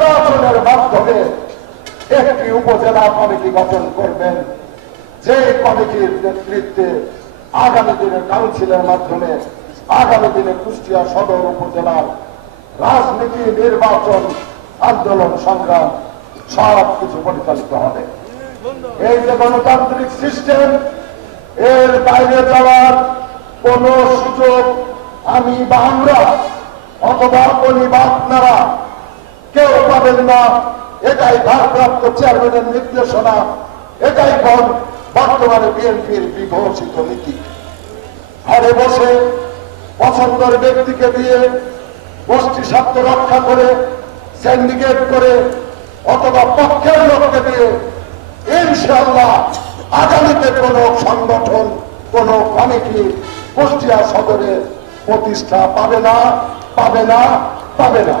নির্বাচনের মাধ্যমে একটি উপজেলা কমিটি গঠন করবেন। যে কমিটির নেতৃত্বে আগামী দিনে কাউন্সিলের মাধ্যমে আগামী দিনে কুষ্টিয়া সদর উপজেলার রাজনীতি, নির্বাচন, আন্দোলন, সংগ্রাম সব কিছু পরিচালিত হবে। এই যে গণতান্ত্রিক সিস্টেম এর বাইরে যাওয়ার কোন সুযোগ আমি বা আমরা অথবা বা আপনারা পাবেন না, এটাই ভারপ্রাপ্ত চেয়ারম্যানের নির্দেশনা, এটাই বর্তমানে বিএনপির বিঘোষিত নীতি। ঘরে বসে পছন্দের ব্যক্তিকে দিয়ে গোষ্ঠী স্বার্থ রক্ষা করে সিন্ডিকেট করে, অথবা পক্ষের লোককে দিয়ে ইনশাল্লাহ আগামীতে কোন সংগঠন, কোন কমিটি কুষ্টিয়া সদরে প্রতিষ্ঠা পাবে না পাবে না পাবে না।